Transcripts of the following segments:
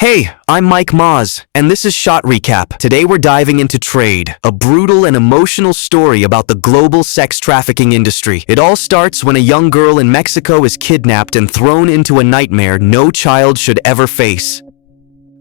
Hey, I'm Mike Maz, and this is Shot Recap. Today we're diving into trade, a brutal and emotional story about the global sex trafficking industry. It all starts when a young girl in Mexico is kidnapped and thrown into a nightmare no child should ever face.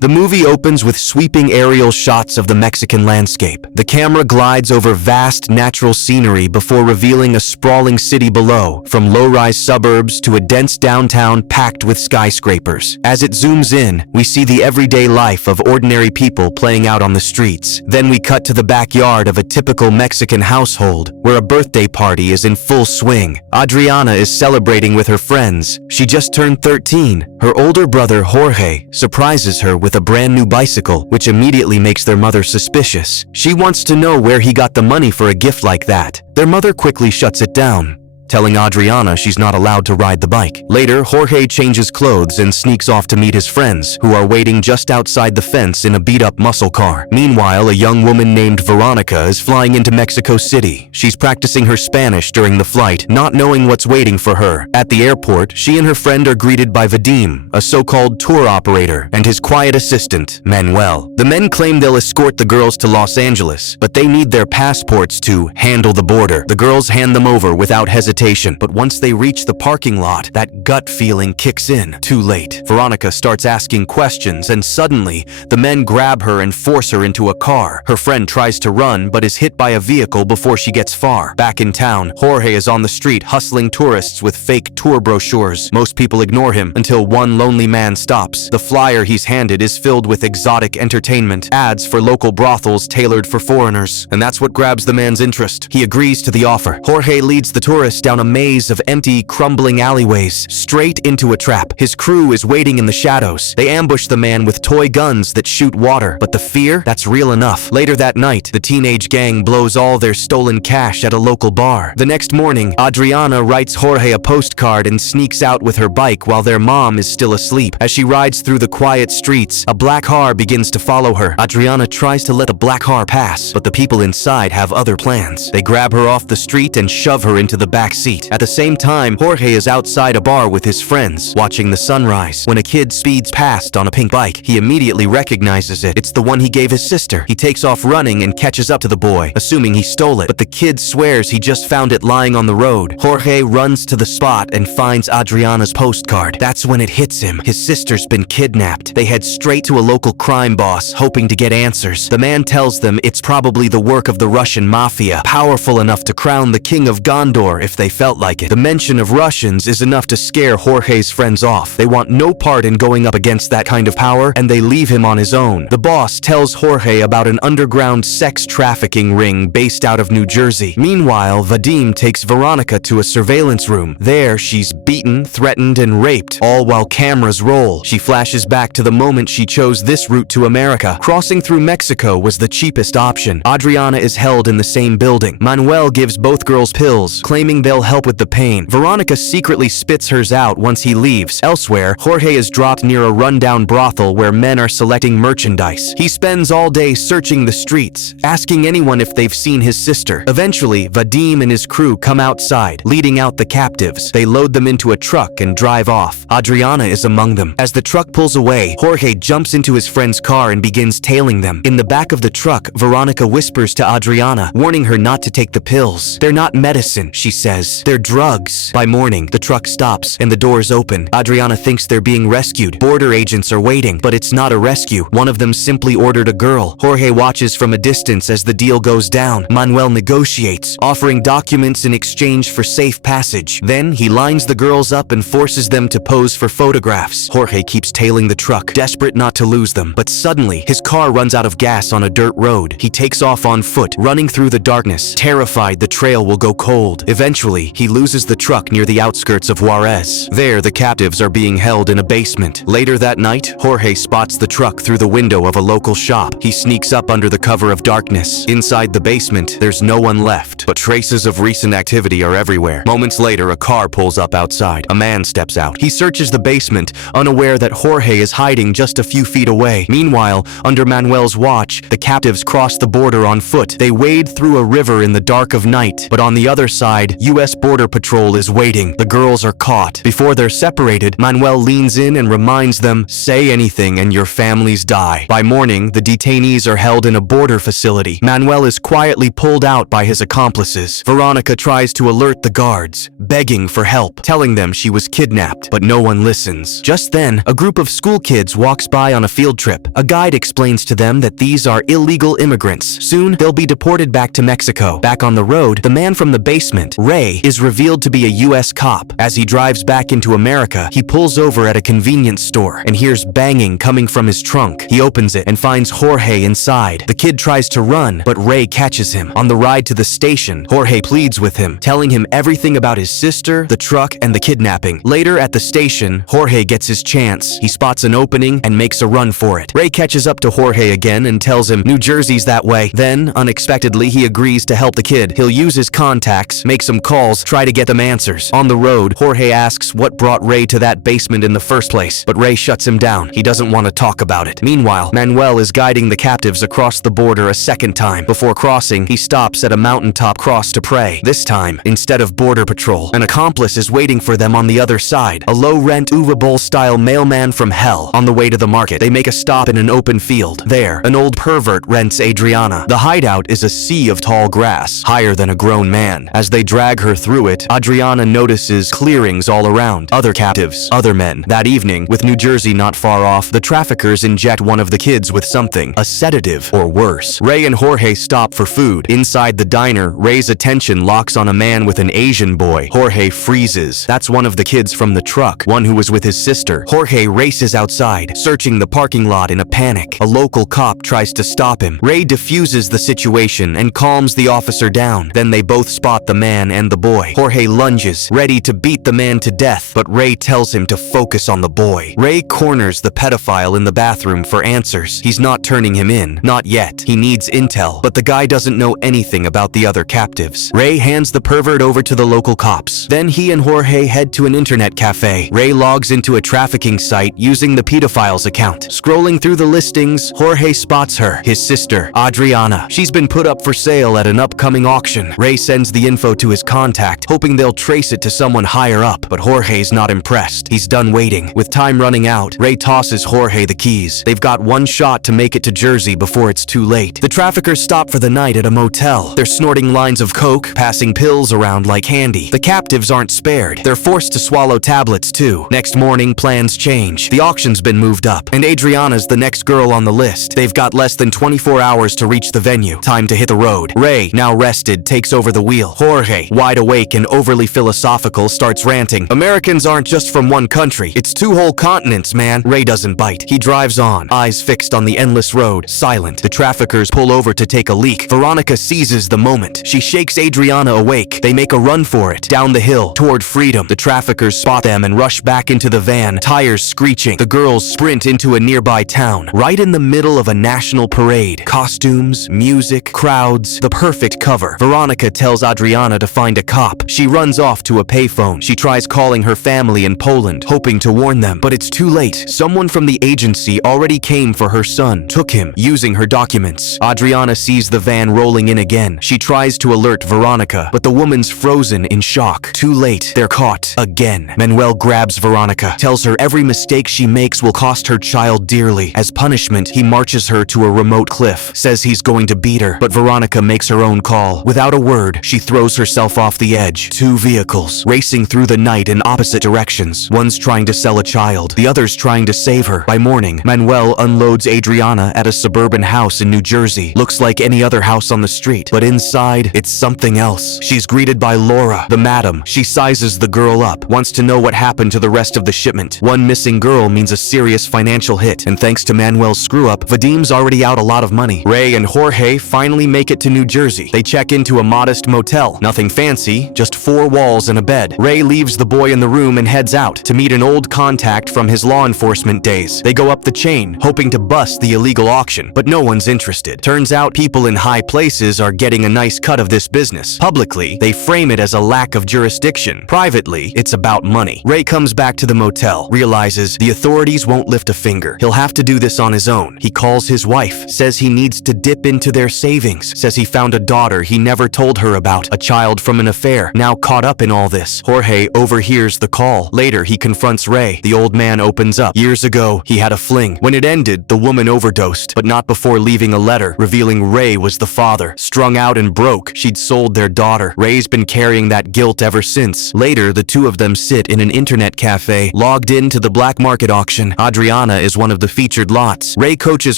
The movie opens with sweeping aerial shots of the Mexican landscape. The camera glides over vast natural scenery before revealing a sprawling city below, from low-rise suburbs to a dense downtown packed with skyscrapers. As it zooms in, we see the everyday life of ordinary people playing out on the streets. Then we cut to the backyard of a typical Mexican household, where a birthday party is in full swing. Adriana is celebrating with her friends. She just turned 13. Her older brother, Jorge, surprises her with a brand new bicycle, which immediately makes their mother suspicious. She wants to know where he got the money for a gift like that. Their mother quickly shuts it down, telling Adriana she's not allowed to ride the bike. Later, Jorge changes clothes and sneaks off to meet his friends, who are waiting just outside the fence in a beat-up muscle car. Meanwhile, a young woman named Veronica is flying into Mexico City. She's practicing her Spanish during the flight, not knowing what's waiting for her. At the airport, she and her friend are greeted by Vadim, a so-called tour operator, and his quiet assistant, Manuel. The men claim they'll escort the girls to Los Angeles, but they need their passports to handle the border. The girls hand them over without hesitation. But once they reach the parking lot, that gut feeling kicks in. Too late. Veronica starts asking questions, and suddenly, the men grab her and force her into a car. Her friend tries to run, but is hit by a vehicle before she gets far. Back in town, Jorge is on the street hustling tourists with fake tour brochures. Most people ignore him until one lonely man stops. The flyer he's handed is filled with exotic entertainment, ads for local brothels tailored for foreigners, and that's what grabs the man's interest. He agrees to the offer. Jorge leads the tourists down a maze of empty, crumbling alleyways, straight into a trap. His crew is waiting in the shadows. They ambush the man with toy guns that shoot water, but the fear, that's real enough. Later that night, the teenage gang blows all their stolen cash at a local bar. The next morning, Adriana writes Jorge a postcard and sneaks out with her bike while their mom is still asleep. As she rides through the quiet streets, a black car begins to follow her. Adriana tries to let the black car pass, but the people inside have other plans. They grab her off the street and shove her into the back seat. At the same time, Jorge is outside a bar with his friends, watching the sunrise. When a kid speeds past on a pink bike, he immediately recognizes it. It's the one he gave his sister. He takes off running and catches up to the boy, assuming he stole it, but the kid swears he just found it lying on the road. Jorge runs to the spot and finds Adriana's postcard. That's when it hits him. His sister's been kidnapped. They head straight to a local crime boss, hoping to get answers. The man tells them it's probably the work of the Russian mafia, powerful enough to crown the king of Gondor if they felt like it. The mention of Russians is enough to scare Jorge's friends off. They want no part in going up against that kind of power, and they leave him on his own. The boss tells Jorge about an underground sex trafficking ring based out of New Jersey. Meanwhile, Vadim takes Veronica to a surveillance room. There, she's beaten, threatened, and raped, all while cameras roll. She flashes back to the moment she chose this route to America. Crossing through Mexico was the cheapest option. Adriana is held in the same building. Manuel gives both girls pills, claiming they'll help with the pain. Veronica secretly spits hers out once he leaves. Elsewhere, Jorge is dropped near a rundown brothel where men are selecting merchandise. He spends all day searching the streets, asking anyone if they've seen his sister. Eventually, Vadim and his crew come outside, leading out the captives. They load them into a truck and drive off. Adriana is among them. As the truck pulls away, Jorge jumps into his friend's car and begins tailing them. In the back of the truck, Veronica whispers to Adriana, warning her not to take the pills. They're not medicine, she says. They're drugs. By morning, the truck stops and the doors open. Adriana thinks they're being rescued. Border agents are waiting, but it's not a rescue. One of them simply ordered a girl. Jorge watches from a distance as the deal goes down. Manuel negotiates, offering documents in exchange for safe passage. Then he lines the girls up and forces them to pose for photographs. Jorge keeps tailing the truck, desperate not to lose them. But suddenly, his car runs out of gas on a dirt road. He takes off on foot, running through the darkness, terrified the trail will go cold. Eventually, he loses the truck near the outskirts of Juarez. There, the captives are being held in a basement. Later that night, Jorge spots the truck through the window of a local shop. He sneaks up under the cover of darkness. Inside the basement, there's no one left, but traces of recent activity are everywhere. Moments later, a car pulls up outside. A man steps out. He searches the basement, unaware that Jorge is hiding just a few feet away. Meanwhile, under Manuel's watch, the captives cross the border on foot. They wade through a river in the dark of night, but on the other side, US Border Patrol is waiting. The girls are caught. Before they're separated, Manuel leans in and reminds them, "Say anything and your families die." By morning, the detainees are held in a border facility. Manuel is quietly pulled out by his accomplices. Veronica tries to alert the guards, begging for help, telling them she was kidnapped, but no one listens. Just then, a group of school kids walks by on a field trip. A guide explains to them that these are illegal immigrants. Soon, they'll be deported back to Mexico. Back on the road, the man from the basement, Ray, is revealed to be a US cop. As he drives back into America, he pulls over at a convenience store and hears banging coming from his trunk. He opens it and finds Jorge inside. The kid tries to run, but Ray catches him. On the ride to the station, Jorge pleads with him, telling him everything about his sister, the truck, and the kidnapping. Later at the station, Jorge gets his chance. He spots an opening and makes a run for it. Ray catches up to Jorge again and tells him New Jersey's that way. Then, unexpectedly, he agrees to help the kid. He'll use his contacts, make some calls, try to get them answers. On the road, Jorge asks what brought Ray to that basement in the first place, but Ray shuts him down. He doesn't want to talk about it. Meanwhile, Manuel is guiding the captives across the border a second time. Before crossing, he stops at a mountaintop cross to pray. This time, instead of Border Patrol, an accomplice is waiting for them on the other side, a low-rent Uwe Boll-style mailman from hell. On the way to the market, they make a stop in an open field. There, an old pervert rents Adriana. The hideout is a sea of tall grass, higher than a grown man. As they drag her through it, Adriana notices clearings all around. Other captives, other men. That evening, with New Jersey not far off, the traffickers inject one of the kids with something, a sedative, or worse. Ray and Jorge stop for food. Inside the diner, Ray's attention locks on a man with an Asian boy. Jorge freezes. That's one of the kids from the truck, one who was with his sister. Jorge races outside, searching the parking lot in a panic. A local cop tries to stop him. Ray diffuses the situation and calms the officer down. Then they both spot the man and the boy. Jorge lunges, ready to beat the man to death, but Ray tells him to focus on the boy. Ray corners the pedophile in the bathroom for answers. He's not turning him in. Not yet. He needs intel, but the guy doesn't know anything about the other captives. Ray hands the pervert over to the local cops. Then he and Jorge head to an internet cafe. Ray logs into a trafficking site using the pedophile's account. Scrolling through the listings, Jorge spots her, his sister, Adriana. She's been put up for sale at an upcoming auction. Ray sends the info to his contact, hoping they'll trace it to someone higher up, but Jorge's not impressed. He's done waiting. With time running out, Ray tosses Jorge the keys. They've got one shot to make it to Jersey before it's too late. The traffickers stop for the night at a motel. They're snorting lines of coke, passing pills around like candy. The captives aren't spared. They're forced to swallow tablets too. Next morning, plans change. The auction's been moved up, and Adriana's the next girl on the list. They've got less than 24 hours to reach the venue. Time to hit the road. Ray, now rested, takes over the wheel. Jorge, wide awake and overly philosophical, starts ranting. Americans aren't just from one country. It's two whole continents, man. Ray doesn't bite. He drives on, eyes fixed on the endless road, silent. The traffickers pull over to take a leak. Veronica seizes the moment. She shakes Adriana awake. They make a run for it, down the hill, toward freedom. The traffickers spot them and rush back into the van, tires screeching. The girls sprint into a nearby town, right in the middle of a national parade. Costumes, music, crowds, the perfect cover. Veronica tells Adriana to find a cop. She runs off to a payphone. She tries calling her family in Poland, hoping to warn them, but it's too late. Someone from the agency already came for her son, took him, using her documents. Adriana sees the van rolling in again. She tries to alert Veronica, but the woman's frozen in shock. Too late. They're caught. Again. Manuel grabs Veronica, tells her every mistake she makes will cost her child dearly. As punishment, he marches her to a remote cliff, says he's going to beat her, but Veronica makes her own call. Without a word, she throws herself off the edge. Two vehicles, racing through the night in opposite directions. One's trying to sell a child, the other's trying to save her. By morning, Manuel unloads Adriana at a suburban house in New Jersey. Looks like any other house on the street, but inside, it's something else. She's greeted by Laura, the madam. She sizes the girl up, wants to know what happened to the rest of the shipment. One missing girl means a serious financial hit, and thanks to Manuel's screw-up, Vadim's already out a lot of money. Ray and Jorge finally make it to New Jersey. They check into a modest motel. Nothing fancy, just 4 walls and a bed. Ray leaves the boy in the room and heads out to meet an old contact from his law enforcement days. They go up the chain, hoping to bust the illegal auction, but no one's interested. Turns out people in high places are getting a nice cut of this business. Publicly, they frame it as a lack of jurisdiction. Privately, it's about money. Ray comes back to the motel, realizes the authorities won't lift a finger. He'll have to do this on his own. He calls his wife, says he needs to dip into their savings, says he found a daughter he never told her about, a child from an an affair. Now caught up in all this, Jorge overhears the call. Later, he confronts Ray. The old man opens up. Years ago, he had a fling. When it ended, the woman overdosed, but not before leaving a letter, revealing Ray was the father. Strung out and broke, she'd sold their daughter. Ray's been carrying that guilt ever since. Later, the two of them sit in an internet cafe, logged into the black market auction. Adriana is one of the featured lots. Ray coaches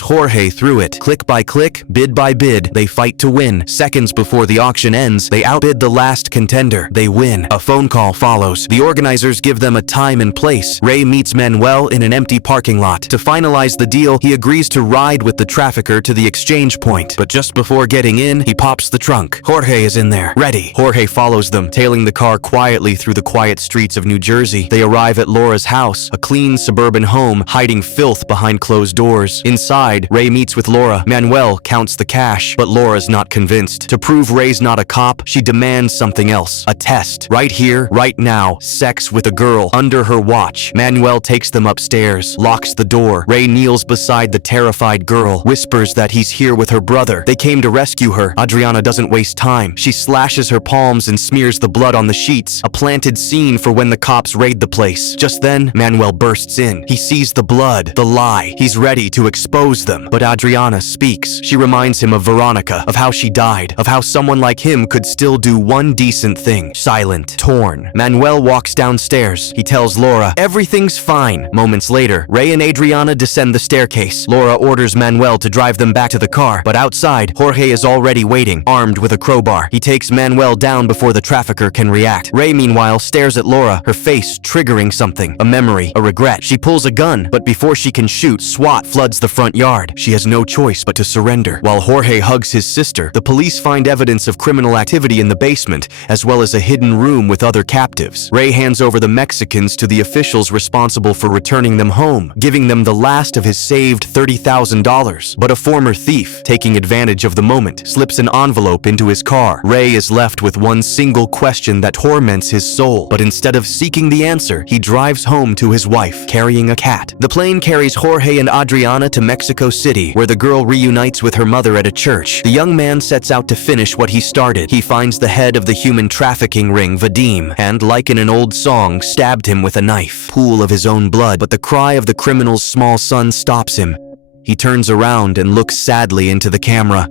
Jorge through it. Click by click, bid by bid, they fight to win. Seconds before the auction ends, they outbid the last contender. They win. A phone call follows. The organizers give them a time and place. Ray meets Manuel in an empty parking lot. To finalize the deal, he agrees to ride with the trafficker to the exchange point. But just before getting in, he pops the trunk. Jorge is in there, ready. Jorge follows them, tailing the car quietly through the quiet streets of New Jersey. They arrive at Laura's house, a clean suburban home, hiding filth behind closed doors. Inside, Ray meets with Laura. Manuel counts the cash, but Laura's not convinced. To prove Ray's not a cop, she demands something else. A test. Right here, right now. Sex with a girl, under her watch. Manuel takes them upstairs, locks the door. Ray kneels beside the terrified girl, whispers that he's here with her brother. They came to rescue her. Adriana doesn't waste time. She slashes her palms and smears the blood on the sheets. A planted scene for when the cops raid the place. Just then, Manuel bursts in. He sees the blood, the lie. He's ready to expose them. But Adriana speaks. She reminds him of Veronica, of how she died, of how someone like him could still do one decent thing. Silent, torn. Manuel walks downstairs. He tells Laura, everything's fine. Moments later, Ray and Adriana descend the staircase. Laura orders Manuel to drive them back to the car, but outside, Jorge is already waiting, armed with a crowbar. He takes Manuel down before the trafficker can react. Ray, meanwhile, stares at Laura, her face triggering something, a memory, a regret. She pulls a gun, but before she can shoot, SWAT floods the front yard. She has no choice but to surrender. While Jorge hugs his sister, the police find evidence of criminal activity in the basement, as well as a hidden room with other captives. Ray hands over the Mexicans to the officials responsible for returning them home, giving them the last of his saved $30,000. But a former thief, taking advantage of the moment, slips an envelope into his car. Ray is left with one single question that torments his soul, but instead of seeking the answer, he drives home to his wife, carrying a cat. The plane carries Jorge and Adriana to Mexico City, where the girl reunites with her mother at a church. The young man sets out to finish what he started. He finds the head of the human trafficking ring, Vadim, and, like in an old song, stabbed him with a knife. Pool of his own blood, but the cry of the criminal's small son stops him. He turns around and looks sadly into the camera.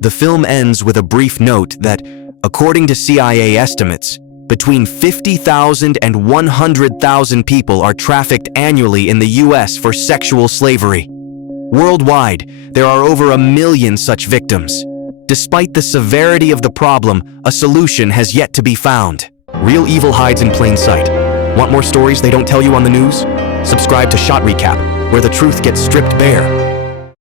The film ends with a brief note that, according to CIA estimates, between 50,000 and 100,000 people are trafficked annually in the US for sexual slavery. Worldwide, there are over 1 million such victims. Despite the severity of the problem, a solution has yet to be found. Real evil hides in plain sight. Want more stories they don't tell you on the news? Subscribe to Shot Recap, where the truth gets stripped bare.